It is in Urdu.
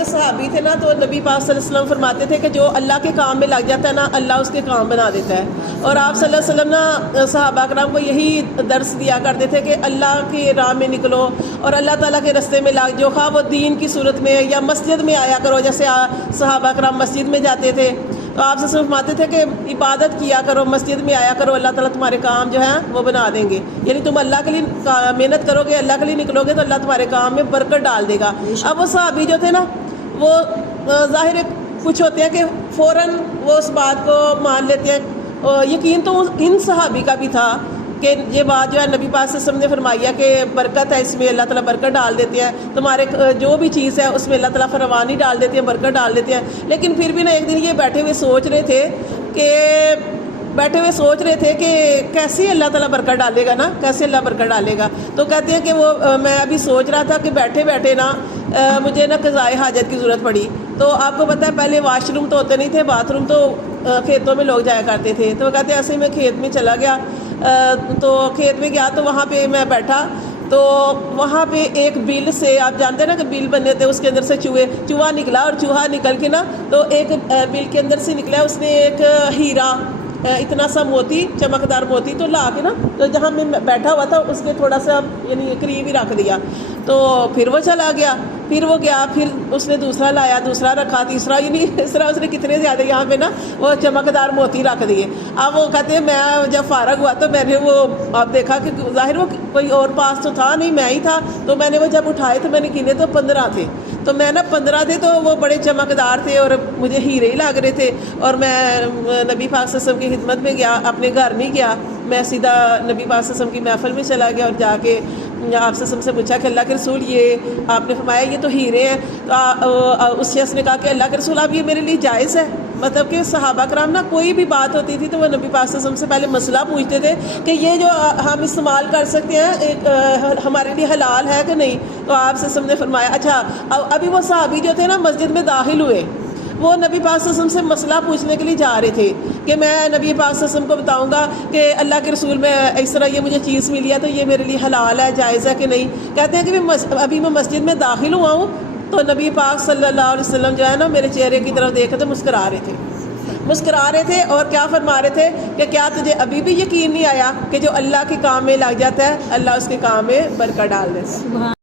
ایک صحابی تھے نا، تو نبی پاک صلی اللہ علیہ وسلم فرماتے تھے کہ جو اللہ کے کام میں لگ جاتا ہے نا، اللہ اس کے کام بنا دیتا ہے۔ اور آپ صلی اللہ علیہ وسلم نا صحابہ کرام کو یہی درس دیا کرتے تھے کہ اللہ کی راہ میں نکلو اور اللہ تعالیٰ کے راستے میں لگ جو، خواہ وہ دین کی صورت میں یا مسجد میں آیا کرو، جیسے صحابہ کرام مسجد میں جاتے تھے تو آپ سے فرماتے تھے کہ عبادت کیا کرو، مسجد میں آیا کرو، اللہ تعالیٰ تمہارے کام جو ہیں وہ بنا دیں گے۔ یعنی تم اللہ کے لیے محنت کرو گے، اللہ کے لیے نکلو گے تو اللہ تمہارے کام میں برکت ڈال دے گا۔ اب وہ صحابی جو تھے نا، وہ ظاہر کچھ ہوتے ہیں کہ فوراً وہ اس بات کو مان لیتے ہیں۔ یقین تو ان صحابی کا بھی تھا کہ یہ بات جو ہے نبی پاک صلی اللہ علیہ وسلم نے فرمائی ہے کہ برکت ہے اس میں، اللہ تعالیٰ برکت ڈال دیتے ہیں، تمہارے جو بھی چیز ہے اس میں اللہ تعالیٰ فراوانی ڈال دیتے ہیں، برکت ڈال دیتے ہیں۔ لیکن پھر بھی نا ایک دن یہ بیٹھے ہوئے سوچ رہے تھے کہ کیسے اللہ تعالیٰ برکت ڈالے گا نا، کیسے اللہ برکت ڈالے گا۔ تو کہتے ہیں کہ وہ میں ابھی سوچ رہا تھا کہ بیٹھے بیٹھے نا مجھے نا قضائے حاجت کی ضرورت پڑی۔ تو آپ کو پتہ ہے پہلے واش روم تو ہوتے نہیں تھے، باتھ روم تو کھیتوں میں لوگ جایا کرتے تھے۔ تو وہ کہتے ہیں ایسے ہی میں کھیت میں چلا گیا، تو کھیت میں گیا تو وہاں پہ میں بیٹھا تو وہاں پہ ایک بل سے، آپ جانتے ہیں نا کہ بل بنے تھے، اس کے اندر سے چوہا نکلا، اور چوہا نکل کے نا تو ایک بل کے اندر سے نکلا، اس نے ایک ہیرا اتنا سا موتی، چمکدار موتی تو لا کے نا تو جہاں میں بیٹھا ہوا تھا اس کے تھوڑا سا یعنی قریب ہی رکھ دیا۔ تو پھر وہ چلا گیا، پھر وہ گیا، پھر اس نے دوسرا لایا، دوسرا رکھا، تیسرا، یعنی اس طرح اس نے کتنے زیادہ یہاں پہ نا وہ چمکدار موتی رکھ دیے۔ اب وہ کہتے ہیں میں جب فارغ ہوا تو میں نے وہ اب دیکھا کہ ظاہر وہ کوئی اور پاس تو تھا نہیں، میں ہی تھا۔ تو میں نے وہ جب اٹھائے تو میں نے گنے تو 15 تھے، تو میں نا 15 تھے، تو وہ بڑے چمکدار تھے اور مجھے ہیرے ہی لگ رہے تھے۔ اور میں نبی پاک صلی اللہ علیہ وسلم کی خدمت میں گیا، اپنے گھر نہیں گیا، میں سیدھا نبی پاک صلی اللہ علیہ وسلم کی محفل میں چلا گیا اور جا کے آپ سے پوچھا کہ اللہ کے رسول یہ آپ نے فرمایا یہ تو ہیرے ہیں۔ تو اس شخص نے کہا کہ اللہ کے رسول آپ یہ میرے لیے جائز ہے؟ مطلب کہ صحابہ کرام نا کوئی بھی بات ہوتی تھی تو وہ نبی پاک صلی اللہ علیہ وسلم سے پہلے مسئلہ پوچھتے تھے کہ یہ جو ہم استعمال کر سکتے ہیں ہمارے لیے حلال ہے کہ نہیں۔ تو آپ صلی اللہ علیہ وسلم نے فرمایا اچھا، ابھی وہ صحابی جو تھے نا مسجد میں داخل ہوئے، وہ نبی پاک صلی اللہ علیہ وسلم سے مسئلہ پوچھنے کے لیے جا رہے تھے کہ میں نبی پاک صلی اللہ علیہ وسلم کو بتاؤں گا کہ اللہ کے رسول میں اس طرح یہ مجھے چیز ملی ہے تو یہ میرے لیے حلال ہے، جائز ہے کہ نہیں۔ کہتے ہیں کہ ابھی میں مسجد میں داخل ہوا ہوں تو نبی پاک صلی اللہ علیہ وسلم جو ہے نا میرے چہرے کی طرف دیکھ کے مسکرا رہے تھے اور کیا فرما رہے تھے کہ کیا تجھے ابھی بھی یقین نہیں آیا کہ جو اللہ کے کام میں لگ جاتا ہے اللہ اس کے کام میں برکت ڈال دیتا ہے۔